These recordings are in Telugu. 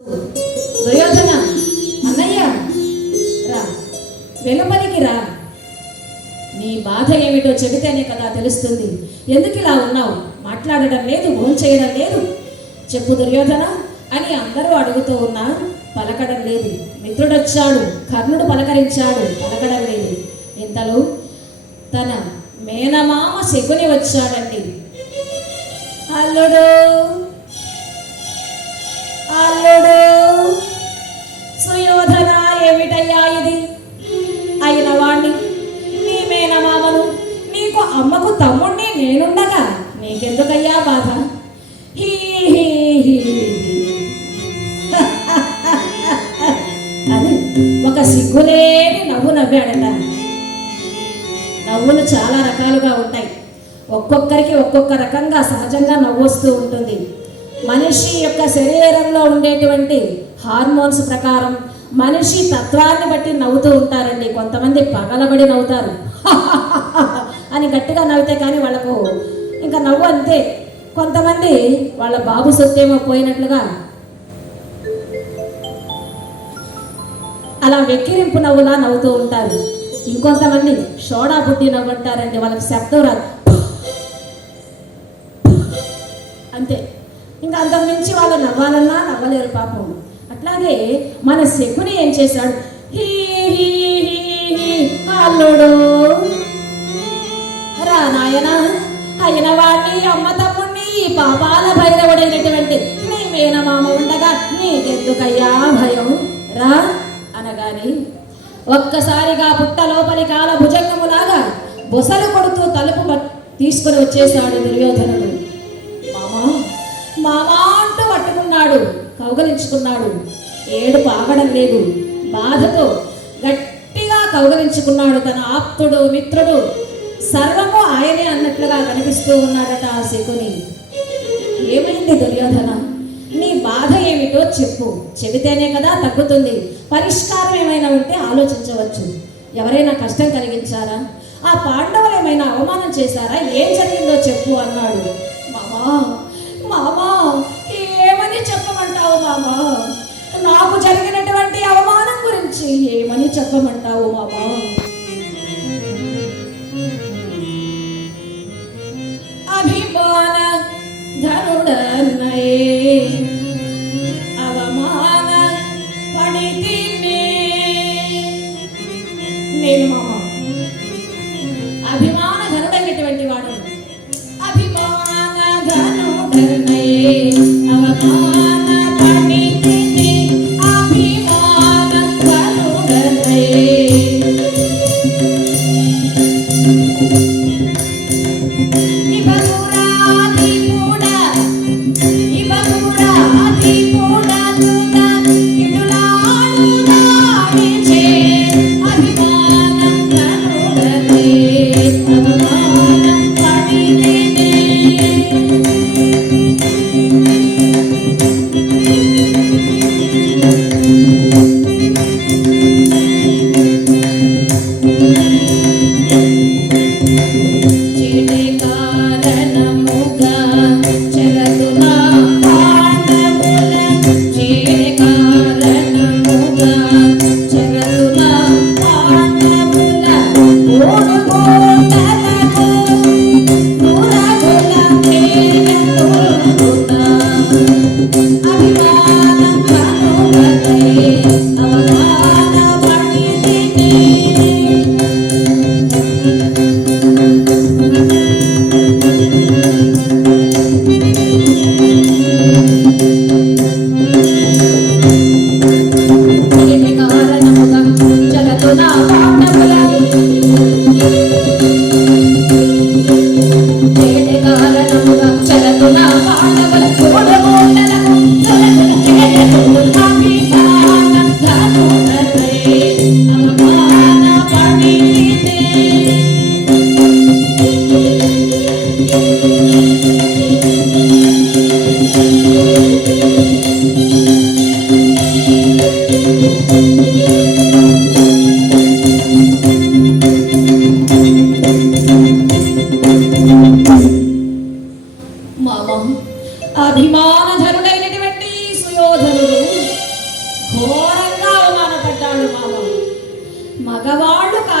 దుర్యోధన అన్నయ్య రా, వెలుపలికి రా. నీ బాధ ఏమిటో చెబితేనే కదా తెలుస్తుంది. ఎందుకు ఇలా ఉన్నావు? మాట్లాడడం లేదు, భోంచేయడం లేదు. చెప్పు దుర్యోధన అని అందరూ అడుగుతూ ఉన్నా పలకడం లేదు. మిత్రుడొచ్చాడు, కర్ణుడు పలకరించాడు, పలకడం లేదు. ఇంతలో తన మేనమామ శకుని వచ్చాడండి. అల్లుడు అల్లుడు సుయోధన, ఏమిటయ్యా ఇది? అయిన వాణ్ణి, నీ మేనమామను, నీకు అమ్మకు తమ్ముణ్ణి నేనుండగా నీకెందుకయ్యా బాధ? హీ హీ హీ అని ఒక సిగ్గులేని నవ్వు నవ్వాడట. నవ్వులు చాలా రకాలుగా ఉంటాయి. ఒక్కొక్కరికి ఒక్కొక్క రకంగా సహజంగా నవ్వు వస్తూ ఉంటుంది. మనిషి యొక్క శరీరంలో ఉండేటువంటి హార్మోన్స్ ప్రకారం మనిషి తత్వాన్ని బట్టి నవ్వుతూ ఉంటారండి. కొంతమంది పగలబడి నవ్వుతారు అని గట్టిగా నవ్వితే కానీ వాళ్ళకు ఇంకా నవ్వు అంతే. కొంతమంది వాళ్ళ బాబు సొత్తేమో పోయినట్లుగా అలా వెక్కిరింపు నవ్వులా నవ్వుతూ ఉంటారు. ఇంకొంతమంది షోడా బుద్ధి నవ్వుంటారండి. వాళ్ళకి శబ్దం రాదు, అంతే. ఇంకా అంతకు మించి వాళ్ళు నవ్వాలన్నా నవ్వలేరు పాపం. అట్లాగే మన శకుని ఏం చేశాడు? హీ హీ హీ హీ అల్లుడు రా నాయన, అయిన వాడిని, అమ్మ తమ్ముడిని, ఈ పాపాల భైరవుడైనటువంటి నీ మేనమామ ఉండగా నీకెందుకయ్యా భయం? రా అనగాని ఒక్కసారిగా పుట్ట లోపలి కాల భుజంగములాగా బొసలు కొడుతూ తలుపు తీసుకుని వచ్చేసాడు దుర్యోధనుడు. మామా మామా అంటూ పట్టుకున్నాడు, కౌగలించుకున్నాడు. ఏడుపు ఆగడం లేదు. బాధతో గట్టిగా కౌగలించుకున్నాడు. తన ఆప్తుడు, మిత్రుడు సర్వము ఆయనే అన్నట్లుగా కనిపిస్తూ ఉన్నాడట ఆ శకుని. ఏమైంది దుర్యోధన? నీ బాధ ఏమిటో చెప్పు. చెబితేనే కదా తగ్గుతుంది. పరిష్కారం ఏమైనా ఉంటే ఆలోచించవచ్చు. ఎవరైనా కష్టం కలిగించారా? ఆ పాండవులు ఏమైనా అవమానం చేశారా? ఏం జరిగిందో చెప్పు అన్నాడు. మామా మామా ఏమని చెప్పమంటావు మామా? నాకు జరిగినటువంటి అవమానం గురించి ఏమని చెప్పమంటావు మామా? అభిమాన ధనుడన్నయే అవమాన పడితే నేను మామా అభిమాన ధనుడైనటువంటి వాడు. అభిమాన ధనుడన్నయే అవమాన పడితే అభిమాన ధనుడన్నయే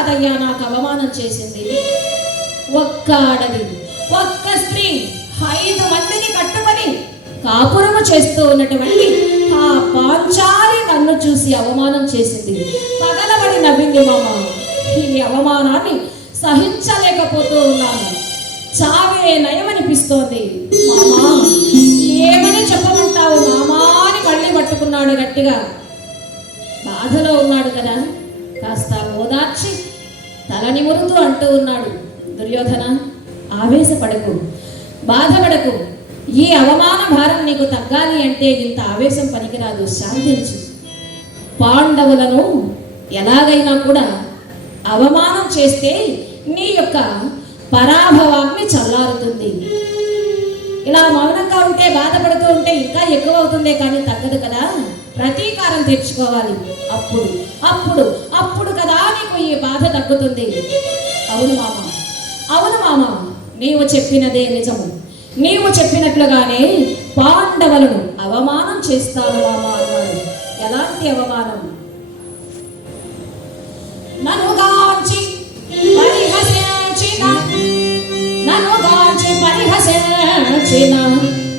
కాదయ్యా నాకు అవమానం చేసింది? ఒక్క ఆడది, ఒక్క స్త్రీ 5 మందిని కట్టుకొని కాపురము చేస్తూ ఉన్నటువంటి ఆ పాంచాలి నన్ను చూసి అవమానం చేసింది. పగలబడి నవ్వింది మామ. ఈ అవమానాన్ని సహించలేకపోతూ ఉన్నాను. చావే నయమనిపిస్తోంది. మామా ఏమని చెప్పమంటావు మామా అని మళ్ళీ పట్టుకున్నాడు గట్టిగా. బాధలో ఉన్నాడు కదా, కాస్త ఓదార్చి తల నిమురుతూ అంటూ ఉన్నాడు. దుర్యోధన, ఆవేశపడకు, బాధపడకు. ఈ అవమాన భారం నీకు తగ్గాలి అంటే ఇంత ఆవేశం పనికిరాదు. శాంతించు. పాండవులను ఎలాగైనా కూడా అవమానం చేస్తే నీ యొక్క పరాభవాన్ని చల్లారుతుంది. ఇలా మౌనంగా ఉంటే, బాధపడుతూ ఉంటే ఇంకా ఎక్కువ అవుతుందే కానీ తగ్గదు కదా. ప్రతీకారం తీర్చుకోవాలి. అప్పుడు అప్పుడు అప్పుడు కదా నీకు ఈ బాధ తగ్గుతుంది. అవును మామ, అవును మామ, నీవు చెప్పినదే నిజము. నీవు చెప్పినట్లుగానే పాండవులను అవమానం చేస్తాను మామ అన్నాడు. ఎలాంటి అవమానం? నన్నుగాంచి పరిహసించిన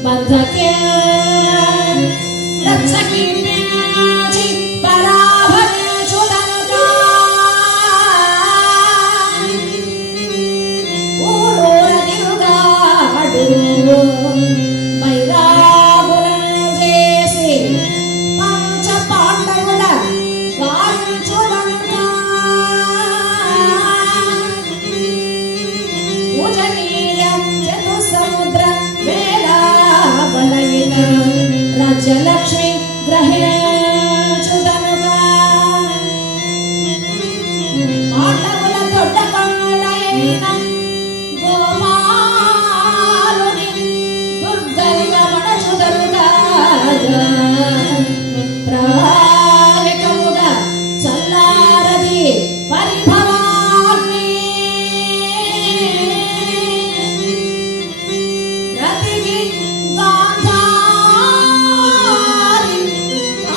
బంధకే రక్షకి పరాభరించుదనుగా ఊరూర తిరుగాడు వైరాగులను చేసి పంచ పాండవుల వారించుదనుగా పూజనీయ చతుసముద్ర వేళాబలైన రాజ్యలక్ష్మి గ్రహించుదనుగా పాండవుల దొడ్డ కొండైన గోపాలుని దుర్గంగా మడచుదనుగా ప్రాలికముగా చల్లారది పరిభవాగ్ని రతికి గాంధారి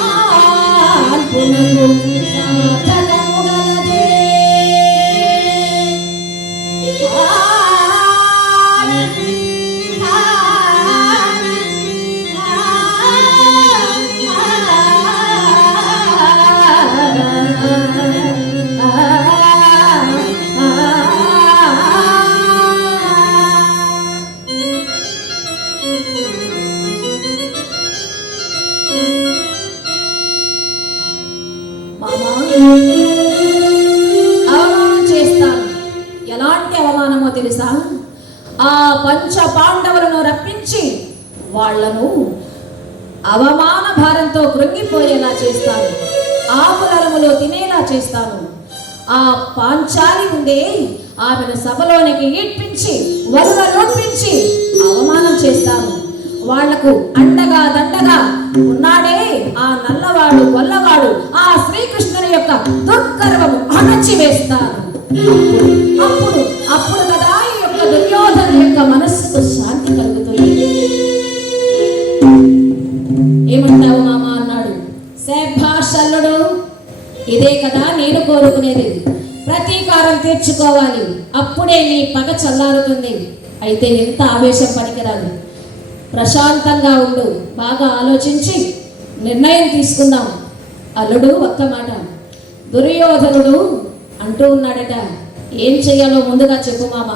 ఆల్పునకు సాధకము గలదే. అవమానం చేస్తాను. ఎలాంటి అవమానమో తెలుసా? ఆ పంచ పాండవులను రప్పించి వాళ్లను అవమాన భారంతో కృంగిపోయేలా చేస్తాను. ఆకులరములో తినేలా చేస్తాను. ఆ పాంచాలి ఉందే, ఆమెను సభలోనికి ఈడ్పించి వలువలోడ్పించి అవమానం చేస్తాను. వాళ్లకు అండగా దండగా ఉన్నాడే ఆ నల్లవాడు గొల్లవాడు, ఆ శ్రీకృష్ణుని యొక్క దుర్గర్వము అణచివేస్తాను. అప్పుడు అప్పుడు కదా ఈ యొక్క దుర్యోధన యొక్క మనస్సుకు శాంతి కలుగుతుంది. ఏమంటావు మామ అన్నాడు. శభాషల్లుడు, ఇదే కదా నేను కోరుకునేది. ప్రతీకారం తీర్చుకోవాలి, అప్పుడే నీ పగ చల్లారుతుంది. అయితే ఎంత ఆవేశం పనికిరాదు. ప్రశాంతంగా ఉండు, బాగా ఆలోచించి నిర్ణయం తీసుకుందాం. అల్లుడు ఒక్క మాట, దుర్యోధనుడు అంటూ ఉన్నాడట. ఏం చెయ్యాలో ముందుగా చెప్పు మామ.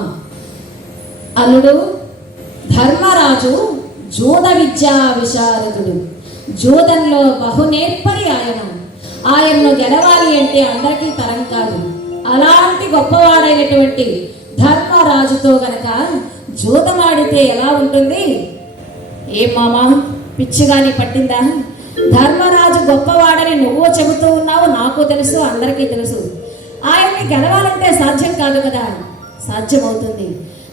అల్లుడు, ధర్మరాజు జూద విద్యా విశారదుడు. జూదంలో బహునేర్పరి ఆయన్ను గెలవాలి అంటే అందరికీ తరం కాదు. అలాంటి గొప్పవాడైనటువంటి ధర్మరాజుతో గనక జూదమాడితే ఎలా ఉంటుంది? ఏం మామా, పిచ్చిగాని పట్టిందా? ధర్మరాజు గొప్పవాడని నువ్వు చెబుతూ ఉన్నావు, నాకు తెలుసు, అందరికీ తెలుసు. ఆయన్ని గెలవాలంటే సాధ్యం కాదు కదా. సాధ్యమవుతుంది,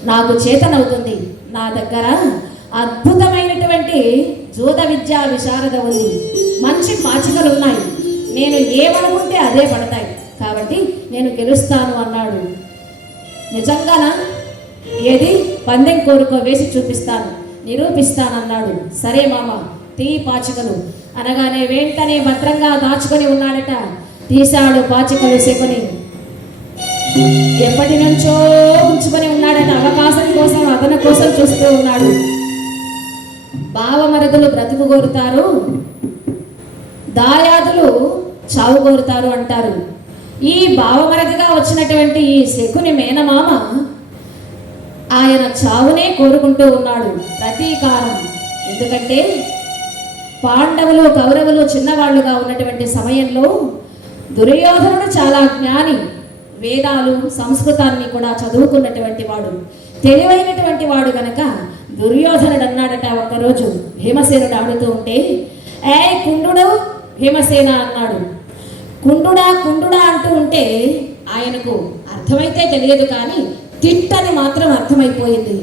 నాకు చేతనవుతుంది. నా దగ్గర అద్భుతమైనటువంటి జూద విద్యా విశారద ఉంది. మంచి పాచికలు ఉన్నాయి. నేను ఏమనుకుంటే అదే పడతాయి. కాబట్టి నేను గెలుస్తాను అన్నాడు. నిజంగానా? ఏది పందెం కోరుకో, వేసి చూపిస్తాను, నిరూపిస్తానన్నాడు. సరే మామ, తీ పాచికలు అనగానే వెంటనే భద్రంగా దాచుకొని ఉన్నాడట. తీశాడు పాచికలు శకుని. ఎప్పటి నుంచో ఉంచుకొని ఉన్నాడని అవకాశం కోసం అతని కోసం చూస్తూ ఉన్నాడు. బావమరుదులు బ్రతుకు కోరుతారు, దాయాదులు చావు కోరుతారు అంటారు. ఈ బావమరదిగా వచ్చినటువంటి ఈ శకుని మేనమామ ఆయన చావునే కోరుకుంటూ ఉన్నాడు, ప్రతీకారం. ఎందుకంటే పాండవులు కౌరవులు చిన్నవాళ్లుగా ఉన్నటువంటి సమయంలో దుర్యోధనుడు చాలా జ్ఞాని, వేదాలు సంస్కృతాన్ని కూడా చదువుకున్నటువంటి వాడు, తెలివైనటువంటి వాడు గనక దుర్యోధనుడు అన్నాడట ఒకరోజు భీమసేనుడు ఆడుతూ ఉంటే, ఏ కుండుడు భీమసేన అన్నాడు. కుండుడా కుండుడా అంటూ ఉంటే ఆయనకు అర్థమైతే తెలియదు కానీ తిట్టని మాత్రం అర్థమైపోయింది.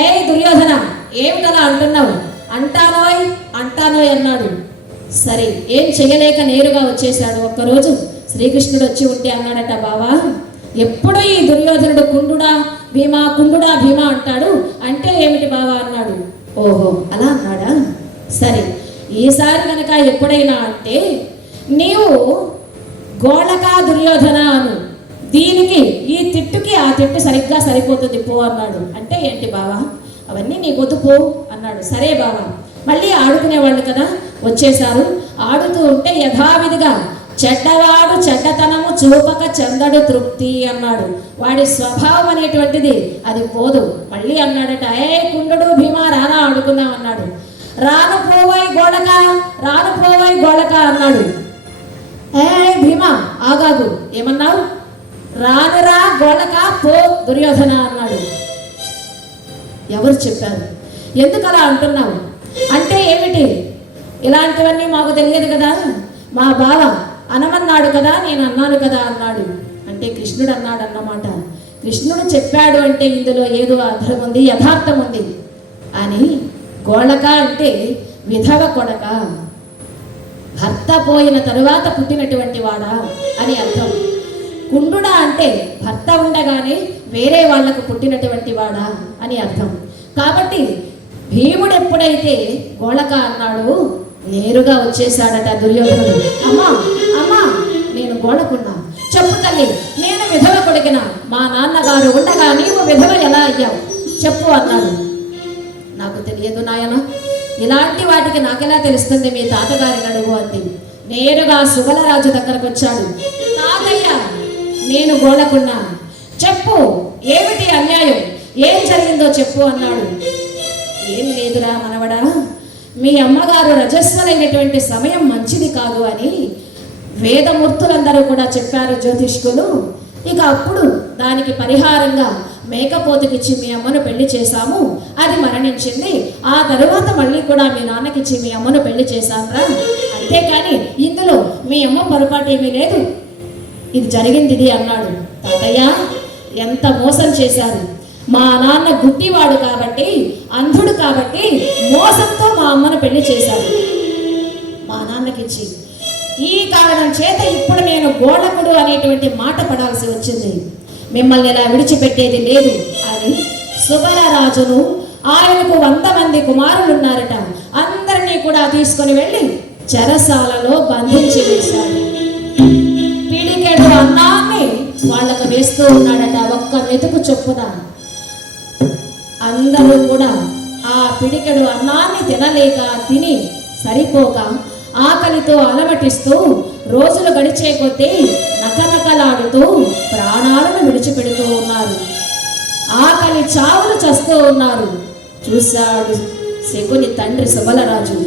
ఏ దుర్యోధన, ఏమిటలా అంటున్నావు? అంటానోయ్ అంటానోయ్ అన్నాడు. సరే, ఏం చెయ్యలేక నేరుగా వచ్చేసాడు. ఒక్కరోజు శ్రీకృష్ణుడు వచ్చి ఉంటే అన్నాడట, బావా ఎప్పుడు ఈ దుర్యోధనుడు కుండుడా భీమా కుండుడా భీమా అంటాడు, అంటే ఏమిటి బావా అన్నాడు. ఓహో అలా అన్నాడా, సరే ఈసారి కనుక ఎప్పుడైనా అంటే నీవు గోళకా దుర్యోధన అను, దీనికి ఈ తిట్టుకి ఆ తిట్టు సరిగ్గా సరిపోతుంది పో అన్నాడు. అంటే ఏంటి బావా, అవన్నీ నీ వద్దు పో అన్నాడు. సరే బావా. మళ్ళీ ఆడుకునేవాళ్ళు కదా, వచ్చేశారు. ఆడుతూ ఉంటే యథావిధిగా చెడ్డవాడు చెడ్డతనము చూపక చెందడు తృప్తి అన్నాడు. వాడి స్వభావం అనేటువంటిది అది పోదు. మళ్ళీ అన్నాడట, ఏ కుండుడు భీమా రానా ఆడుకున్నాం అన్నాడు. రాను పోవై గోళక, రాను పోవై గోళక అన్నాడు. ఏ భీమా ఆగాగు, ఏమన్నావు? రానురా గోళక పో దుర్యోధన అన్నాడు. ఎవరు చెప్పారు? ఎందుకు అలా అంటున్నావు? అంటే ఏమిటి? ఇలాంటివన్నీ మాకు తెలియదు కదా, మా బావ అనమన్నాడు కదా, నేను అన్నాను కదా అన్నాడు. అంటే కృష్ణుడు అన్నాడు అన్నమాట. కృష్ణుడు చెప్పాడు అంటే ఇందులో ఏదో అర్థం ఉంది, యథార్థం ఉంది అని. గోళక అంటే విధవ కొడక, భర్త పోయిన తరువాత పుట్టినటువంటి వాడా అని అర్థం. కుండుడా అంటే భర్త ఉండగానే వేరే వాళ్లకు పుట్టినటువంటి వాడా అని అర్థం. కాబట్టి భీముడు ఎప్పుడైతే గోళక అన్నాడు, నేరుగా వచ్చేసాడట దుర్యోధనుడు. అమ్మా అమ్మా, నేను గోళకున్నా, చెప్పు తల్లి, నేను విధవ కొడికిన, మా నాన్నగారు ఉండగా నీవు విధవ ఎలా అయ్యావు చెప్పు అన్నాడు. నాకు తెలియదు నాయన, ఇలాంటి వాటికి నాకెలా తెలుస్తుంది, మీ తాతగారిని అడుగు అంది. నేరుగా సుబలరాజు దగ్గరకు వచ్చాడు. తాతయ్య, నేను గోళకున్నా, చెప్పు ఏమిటి అన్యాయం, ఏం జరిగిందో చెప్పు అన్నాడు. ఏం లేదురా మనవడా, మీ అమ్మగారు రజస్వలైనటువంటి సమయం మంచిది కాదు అని వేదమూర్తులందరూ కూడా చెప్పారు జ్యోతిష్కులు. ఇక అప్పుడు దానికి పరిహారంగా మేకపోతుకిచ్చి మీ అమ్మను పెళ్లి చేశాము, అది మరణించింది. ఆ తరువాత మళ్ళీ కూడా మీ నాన్నకిచ్చి మీ అమ్మను పెళ్లి చేశాంరా, అంతేకాని ఇందులో మీ అమ్మ పొరపాటు ఏమీ లేదు, ఇది జరిగింది ఇది అన్నాడు. తాతయ్య, ఎంత మోసం చేశారు, మా నాన్న గుడ్డివాడు కాబట్టి, అంధుడు కాబట్టి మోసంతో మా అమ్మను పెళ్లి చేశారు మా నాన్నకిచ్చి. ఈ కారణం చేత ఇప్పుడు నేను గోళకుడు అనేటువంటి మాట పడాల్సి వచ్చింది, మిమ్మల్ని ఇలా విడిచిపెట్టేది లేదు అని సుబలరాజును, ఆయనకు 100 మంది కుమారులు ఉన్నారట, అందరినీ కూడా తీసుకొని వెళ్ళి చెరసాలలో బంధించి వేశాడు. పిడికెడు అన్నాన్ని వాళ్ళకు వేస్తూ ఉన్నాడట, ఒక్క మెతుకు చొప్పున. అందరూ కూడా ఆ పిడికెడు అన్నాన్ని తినలేక, తిని సరిపోక ఆకలితో అలమటిస్తూ రోజులు గడిచే కొద్దీ నకనకలాడుతూ ప్రాణాలను విడిచిపెడుతూ ఉన్నారు. ఆకలి చావులు చస్తూ ఉన్నారు. చూశాడు శకుని తండ్రి సుబలరాజు,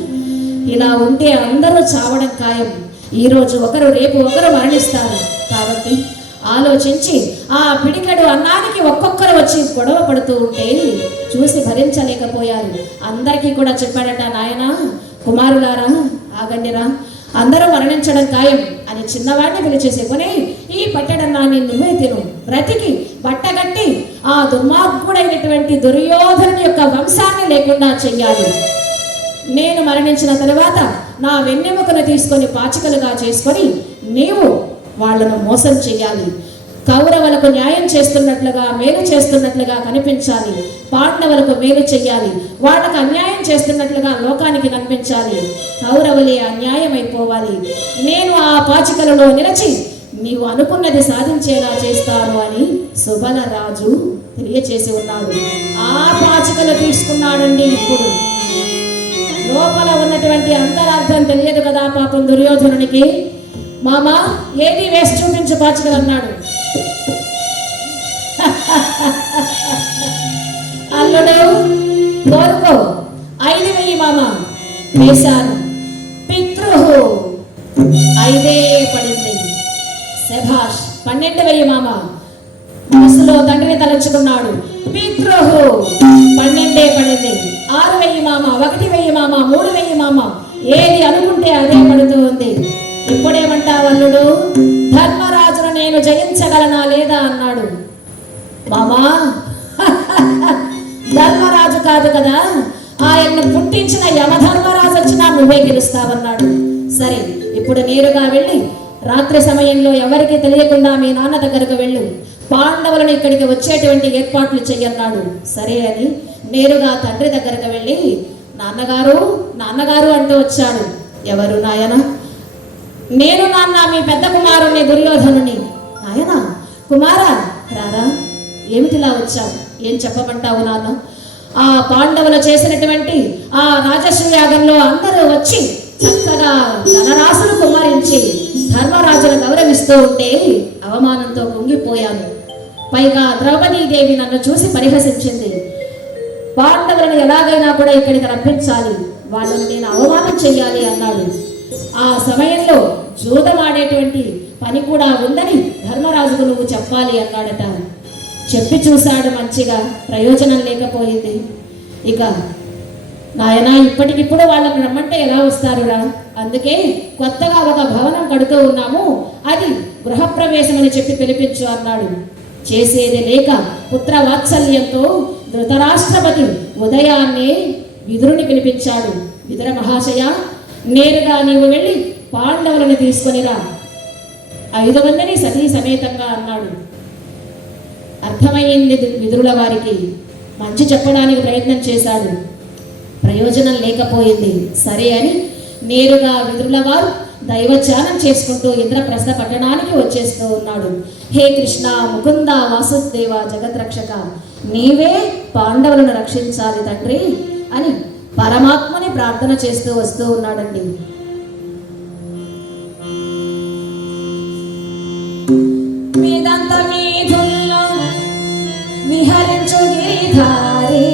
ఇలా ఉంటే అందరూ చావడం ఖాయం, ఈరోజు ఒకరు రేపు ఒకరు మరణిస్తారు. కాబట్టి ఆలోచించి ఆ పిడికెడు అన్నానికి ఒక్కొక్కరు వచ్చి గొడవ పడుతూ ఉంటే చూసి భరించలేకపోయారు. అందరికీ కూడా చెప్పాడట, నాయనా కుమారులారా ఆగండిరా, అందరూ మరణించడం ఖాయం అని చిన్నవాడిని పిలిచేసేకొని, ఈ పట్టెడన్నాన్ని నువ్వే తిను, బ్రతికి బట్టగట్టి ఆ దుర్మార్గుడైనటువంటి దుర్యోధనుని యొక్క వంశాన్ని లేకుండా చెయ్యాలి. నేను మరణించిన తరువాత నా వెన్నెముకను తీసుకొని పాచికలుగా చేసుకొని నీవు వాళ్లను మోసం చెయ్యాలి. కౌరవులకు న్యాయం చేస్తున్నట్లుగా, మేలు చేస్తున్నట్లుగా కనిపించాలి, పాండవులకు మేలు చెయ్యాలి, వాళ్ళకు అన్యాయం చేస్తున్నట్లుగా లోకానికి కనిపించాలి. కౌరవులే అన్యాయం అయిపోవాలి. నేను ఆ పాచికలలో నిలిచి నీవు అనుకున్నది సాధించేలా చేస్తాను అని సుబల రాజు తెలియచేసి ఉన్నాడు. ఆ పాచికలు తీసుకున్నాడండి. ఇప్పుడు లోపల ఉన్నటువంటి అంతరార్థం తెలియదు కదా పాపం దుర్యోధనునికి. మామ ఏది వేసి చూపించు పాచికలు అన్నాడు. అల్లుడు కోరుకో 5,000 మామ వేశాను. పితృ 5 పడింది. శభాష్ 12,000 మామ. మనసులో తండ్రిని తలంచుకున్నాడు. పితృ 12 పడింది. 6,000 మామ, 1,000 మామ, 3,000 మామ. ఏది అనుకుంటే అదే పడుతూ ఉంది. ఇప్పుడేమంటావు అల్లుడు? ధర్మరాజును నేను జయించగలనా లేదా అన్నాడు. మామా ధర్మరాజు కాదు కదా, ఆయన్ను పుట్టించిన యమధర్మరాజు వచ్చినా నువ్వే గెలుస్తావన్నాడు. సరే, ఇప్పుడు నేరుగా వెళ్ళి రాత్రి సమయంలో ఎవరికి తెలియకుండా మీ నాన్న దగ్గరకు వెళ్ళు, పాండవులను ఇక్కడికి వచ్చేటువంటి ఏర్పాట్లు చెయ్యన్నాడు. సరే అని నేరుగా తండ్రి దగ్గరకు వెళ్ళి నాన్నగారు నాన్నగారు అంటూ వచ్చాడు. ఎవరు నాయన? నేను నాన్న, మీ పెద్ద కుమారుని దుర్యోధనుని. నాయన కుమారా రారా, ఏమిటిలా వచ్చావు? ఏం చెప్పమంటావు నాన్న? ఆ పాండవులు చేసినటువంటి ఆ రాజస్వ యాగంలో అందరూ వచ్చి చక్కగా ధనరాశులు కుమ్మరించి ధర్మరాజును గౌరవిస్తూ ఉంటే అవమానంతో కుంగిపోయాను. పైగా ద్రౌపదీదేవి నన్ను చూసి పరిహసించింది. పాండవులను ఎలాగైనా కూడా ఇక్కడికి రప్పించాలి, వాళ్ళని నేను అవమానం చెయ్యాలి అన్నాడు. ఆ సమయంలో జూదమాడేటువంటి పని కూడా ఉందని ధర్మరాజుకు నువ్వు చెప్పాలి అన్నాడట. చెప్పి చూశాడు, మంచిగా ప్రయోజనం లేకపోయింది. ఇక నాయన ఇప్పటికిప్పుడు వాళ్ళని రమ్మంటే ఎలా వస్తారురా? అందుకే కొత్తగా ఒక భవనం కడుతూ ఉన్నాము, అది గృహప్రవేశం అని చెప్పి పిలిపించు అన్నాడు. చేసేది లేక పుత్ర వాత్సల్యంతో ధృతరాష్ట్రపతి ఉదయాన్నే విదురుని పిలిపించాడు. విదుర మహాశయ, నేరుగా నీవు వెళ్ళి పాండవులను తీసుకొనిరా, 5 మందిని సతీ సమేతంగా అన్నాడు. అర్థమైంది విదురుల వారికి. మంచి చెప్పడానికి ప్రయత్నం చేశాడు, ప్రయోజనం లేకపోయింది. సరే అని నేరుగా విదురుల వారు దైవధ్యానం చేసుకుంటూ ఇంద్రప్రస్థ పట్టణానికి వచ్చేస్తూ ఉన్నాడు. హే కృష్ణ, ముకుంద, వాసుదేవ, జగద్రక్షక, నీవే పాండవులను రక్షించాలి తండ్రి అని పరమాత్మని ప్రార్థన చేస్తూ వస్తూ ఉన్నాడండి. వేదాంత వీధుల్లో విహరించు గిరిధారి,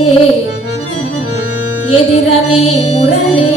ఎదిరని మురళి